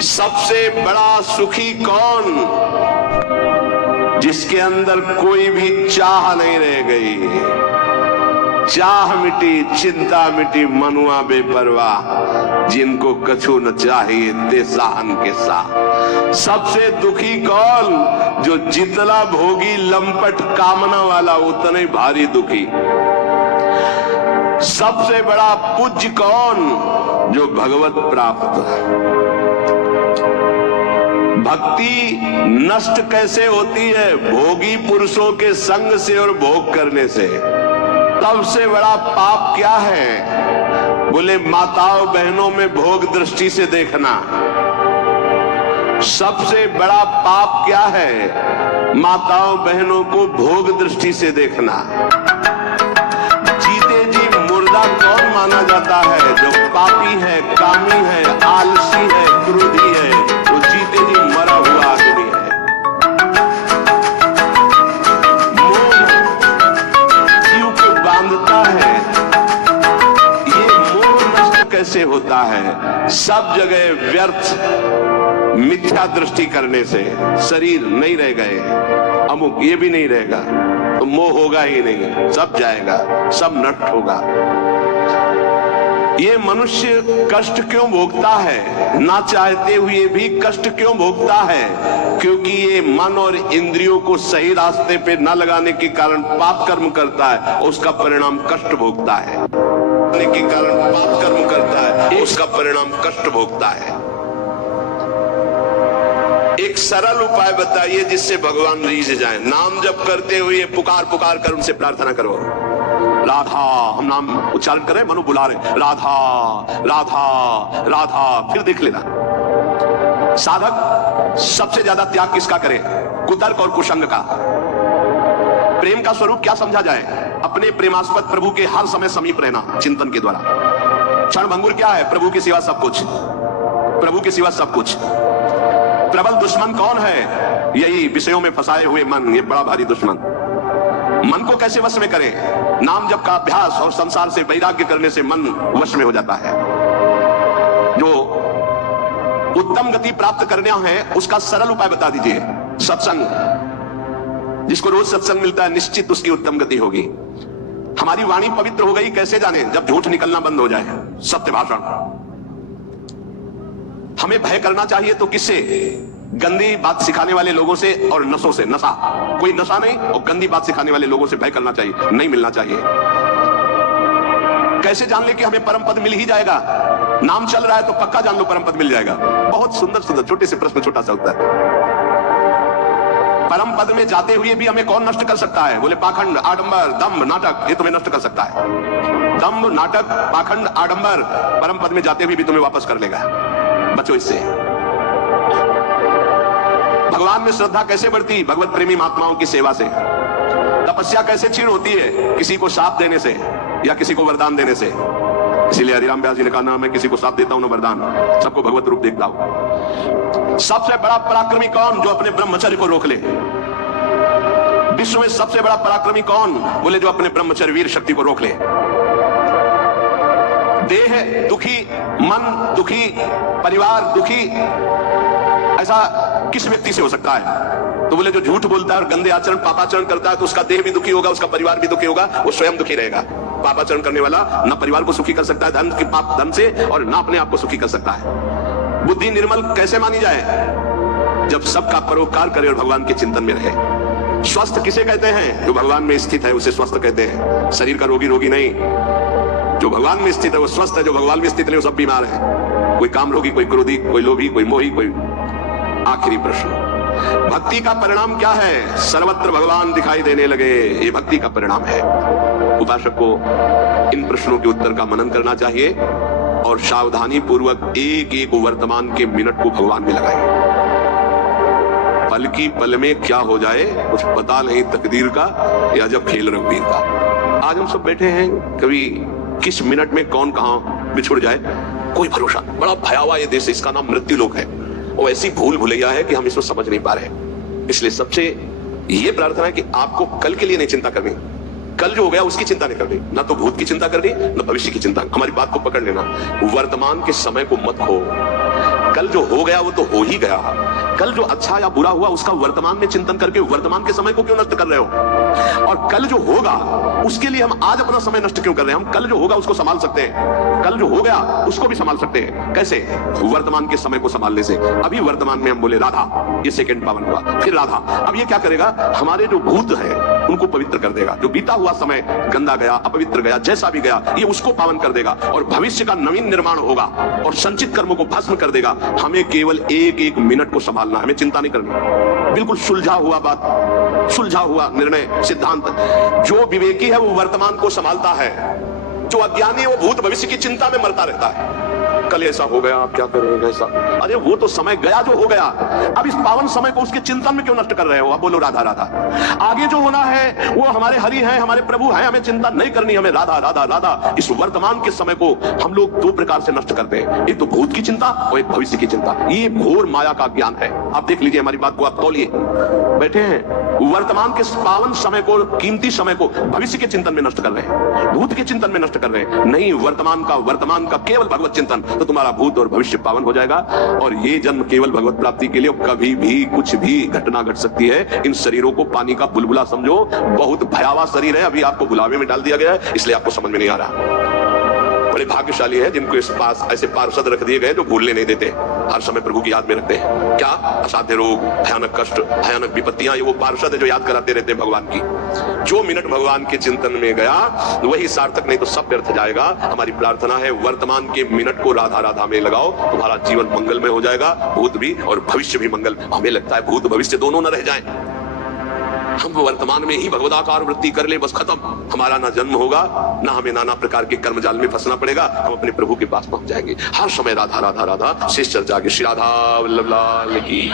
सबसे बड़ा सुखी कौन? जिसके अंदर कोई भी चाह नहीं रह गई, चाह मिटी, चिंता मिटी, मनुआ बेपरवाह, जिनको कछु न चाहिए ते साहन के साथ। सबसे दुखी कौन? जो जितना भोगी लंपट कामना वाला उतना ही भारी दुखी। सबसे बड़ा पूज्य कौन? जो भगवत प्राप्त। भक्ति नष्ट कैसे होती है? भोगी पुरुषों के संग से और भोग करने से। सबसे बड़ा पाप क्या है? बोले माताओं बहनों में भोग दृष्टि से देखना। सबसे बड़ा पाप क्या है? माताओं बहनों को भोग दृष्टि से देखना। जीते जी मुर्दा कौन माना जाता है? जो पापी है, कामी है, आलसी है, क्रोधी है, वो जीते जी मरा हुआ आदमी है। मोह जीव को बांधता है। ये मोह नष्ट कैसे होता है? सब जगह व्यर्थ मिथ्या दृष्टि करने से। शरीर नहीं रह गए, अमुक ये भी नहीं रहेगा, तो मोह होगा ही नहीं, सब जाएगा, सब नष्ट होगा। ये मनुष्य कष्ट क्यों भोगता है? ना चाहते हुए भी कष्ट क्यों भोगता है? क्योंकि ये मन और इंद्रियों को सही रास्ते पे न लगाने के कारण पाप कर्म करता है, उसका परिणाम कष्ट भोगता है। के कारण पाप कर्म करता है, उसका परिणाम कष्ट भोगता है। एक सरल उपाय बताइए जिससे भगवान रीझ जाए। नाम जप करते हुए पुकार पुकार कर उनसे प्रार्थना करो। राधा, हम नाम उच्चारण कर रहे हैं, मनु बुला रहे, राधा राधा राधा। फिर देख लेना साधक सबसे ज्यादा त्याग किसका करे? कुतर्क और कुसंग का। प्रेम का स्वरूप क्या समझा जाए? अपने प्रेमास्पद प्रभु के हर समय समीप रहना चिंतन के द्वारा। क्षणभंगुर क्या है? प्रभु की सिवा सब कुछ, प्रभु की सिवा सब कुछ। प्रबल दुश्मन कौन है? यही विषयों में फंसाए हुए मन, ये बड़ा भारी दुश्मन। मन को कैसे वश में करें? नाम जप का अभ्यास और संसार से वैराग्य करने से मन वश में हो जाता है। जो उत्तम गति प्राप्त करना है उसका सरल उपाय बता दीजिए। सत्संग। जिसको रोज सत्संग मिलता है निश्चित उसकी उत्तम गति होगी। हमारी वाणी पवित्र हो गई कैसे जाने? जब झूठ निकलना बंद हो जाए, सत्य भाषण। हमें भय करना चाहिए तो किससे? गंदी बात सिखाने वाले लोगों से और नशों से। नशा, कोई नशा नहीं, और गंदी बात सिखाने वाले लोगों से भय करना चाहिए, नहीं मिलना चाहिए। कैसे जान ले कि हमें परम पद मिल ही जाएगा? नाम चल रहा है तो पक्का जान लो परम पद मिल जाएगा। बहुत सुंदर सुंदर छोटे से प्रश्न, छोटा सा उत्तर। परम पद में जाते हुए भी हमें कौन नष्ट कर सकता है? बोले पाखंड, आडंबर, दंभ, नाटक, ये तुम्हें नष्ट कर सकता है। दंभ, नाटक, पाखंड, आडंबर परम पद में जाते हुए भी तुम्हें वापस कर लेगा। बचो इससे। भगवान में श्रद्धा कैसे बढ़ती? भगवत प्रेमी महात्माओं की सेवा से। तपस्या कैसे क्षीण होती है? किसी को शाप देने से या किसी को वरदान देने से। इसीलिए हरिराम व्यास जी ने कहा ना मैं किसी को शाप देता हूं ना वरदान, सबको भगवत रूप देखता हूं। सबसे बड़ा पराक्रमी कौन? जो अपने ब्रह्मचर्य को रोक ले। विश्व में सबसे बड़ा पराक्रमी कौन? बोले जो अपने ब्रह्मचर्य वीर शक्ति को रोक ले। देह दुखी, मन दुखी, परिवार दुखी, ऐसा किस व्यक्ति से हो सकता है? तो बोले जो झूठ बोलता है और गंदे आचरण पापाचरण करता है तो उसका देह भी दुखी होगा, उसका परिवार भी दुखी होगा, वो स्वयं दुखी रहेगा। पापाचरण करने वाला ना परिवार को सुखी कर सकता है धन के पाप धन से, और ना अपने आप को सुखी कर सकता है। बुद्धि निर्मल कैसे मानी जाए? जब सबका परोपकार करे और भगवान के चिंतन में रहे। स्वस्थ किसे कहते हैं? जो भगवान में स्थित है उसे स्वस्थ कहते हैं। शरीर का रोगी रोगी नहीं, जो भगवान में स्थित है वो स्वस्थ है। जो भगवान में स्थित नहीं वो सब बीमार है। कोई काम रोगी, कोई क्रोधी, कोई लोभी, कोई मोही, कोई। आखिरी प्रश्न, भक्ति का परिणाम क्या है? सर्वत्र भगवान दिखाई देने लगे, ये भक्ति का परिणाम है। उपासक को इन प्रश्नों के उत्तर का मनन करना चाहिए और सावधानी पूर्वक एक एक वर्तमान के मिनट को भगवान में लगाए। पल की पल में क्या हो जाए कुछ पता नहीं तकदीर का, या जब खेल रघुवीर का। आज हम सब बैठे हैं, कभी किस मिनट में कौन कहां बिछुड़ जाए कोई भरोसा। बड़ा भयावह ये देश, इसका नाम मृत्यु लोक है। वो ऐसी भूल भुलैया है कि हम इसको समझ नहीं पा रहे। इसलिए सबसे ये प्रार्थना है कि आपको कल के लिए नहीं चिंता करनी, कल जो हो गया उसकी चिंता नहीं करनी, ना तो भूत की चिंता करनी, ना भविष्य की चिंता। हमारी बात को पकड़ लेना, वर्तमान के समय को मत खो। कल जो हो गया वो तो हो ही गया। कल जो अच्छा या बुरा हुआ उसका वर्तमान में चिंतन करके वर्तमान के समय को क्यों नष्ट कर रहे हो? और कल जो होगा उसके लिए हम आज अपना समय नष्ट क्यों कर रहे हैं? हम कल जो होगा उसको संभाल सकते हैं, कल जो हो गया उसको भी संभाल सकते हैं। कैसे? वर्तमान के समय को संभालने से। अभी वर्तमान में हम बोले राधा, ये सेकंड पावन हुआ, फिर राधा। अब ये क्या करेगा? हमारे जो भूत है उनको पवित्र कर देगा। जो बीता हुआ समय गंदा गया, अपवित्र गया, जैसा भी गया, ये उसको पावन कर देगा और भविष्य का नवीन निर्माण होगा और संचित कर्मों को भस्म कर देगा। हमें केवल एक एक मिनट को संभालना, हमें चिंता नहीं करनी। बिल्कुल सुलझा हुआ बात, सुलझा हुआ निर्णय सिद्धांत। जो विवेकी है वो वर्तमान को संभालता है, जो अज्ञानी है वो भूत भविष्य की चिंता में मरता रहता है। कल ऐसा हो गया, क्या करेंगे ऐसा? अरे वो तो समय गया जो हो गया। अब इस पावन समय को उसके चिंतन में क्यों नष्ट कर रहे हो? अब बोलो राधा राधा। आगे जो होना है वो हमारे हरि हैं, हमारे प्रभु हैं, हमें चिंता नहीं करनी, हमें राधा राधा राधा। इस वर्तमान के समय को हम लोग दो प्रकार से नष्ट करते हैं, एक तो भूत की चिंता और एक भविष्य की चिंता। ये घोर माया का ज्ञान है। आप देख लीजिए, हमारी बात को आप तौलिए। बैठे हैं वर्तमान के पावन समय को, कीमती समय को भविष्य के चिंतन में नष्ट कर रहे हैं, भूत के चिंतन में नष्ट कर रहे हैं। नहीं, वर्तमान का केवल भगवत चिंतन, तो तुम्हारा भूत और भविष्य पावन हो जाएगा। और ये जन्म केवल भगवत प्राप्ति के लिए, कभी भी कुछ भी घटना घट सकती है। इन शरीरों को पानी का बुलबुला समझो, बहुत भयावह शरीर है। अभी आपको बुलावे में डाल दिया गया है, इसलिए आपको समझ में नहीं आ रहा। बड़े भाग्यशाली है जिनको इस पास ऐसे पार्षद रख दिए गए जो भूलने नहीं देते, हर समय प्रभु की याद में रखते हैं। क्या? असाध्य रोग, भयानक कष्ट, भयानक विपत्तियां, ये वो पार्षद है जो याद कराते रहते हैं भगवान की। जो मिनट भगवान के चिंतन में गया वही सार्थक, नहीं तो सब व्यर्थ जाएगा। हमारी प्रार्थना है वर्तमान के मिनट को राधा राधा में लगाओ, तुम्हारा जीवन मंगल में हो जाएगा, भूत भी और भविष्य भी मंगल। हमें लगता है भूत भविष्य दोनों न रह जाएं, हम वर्तमान में ही भगवदाकार वृत्ति कर ले, बस खत्म। हमारा ना जन्म होगा, ना हमें नाना प्रकार के कर्म जाल में फंसना पड़ेगा, हम अपने प्रभु के पास पहुंच जाएंगे। हर समय राधा राधा राधा। शेष चर्चा के श्री राधा वल्लभ लाल की।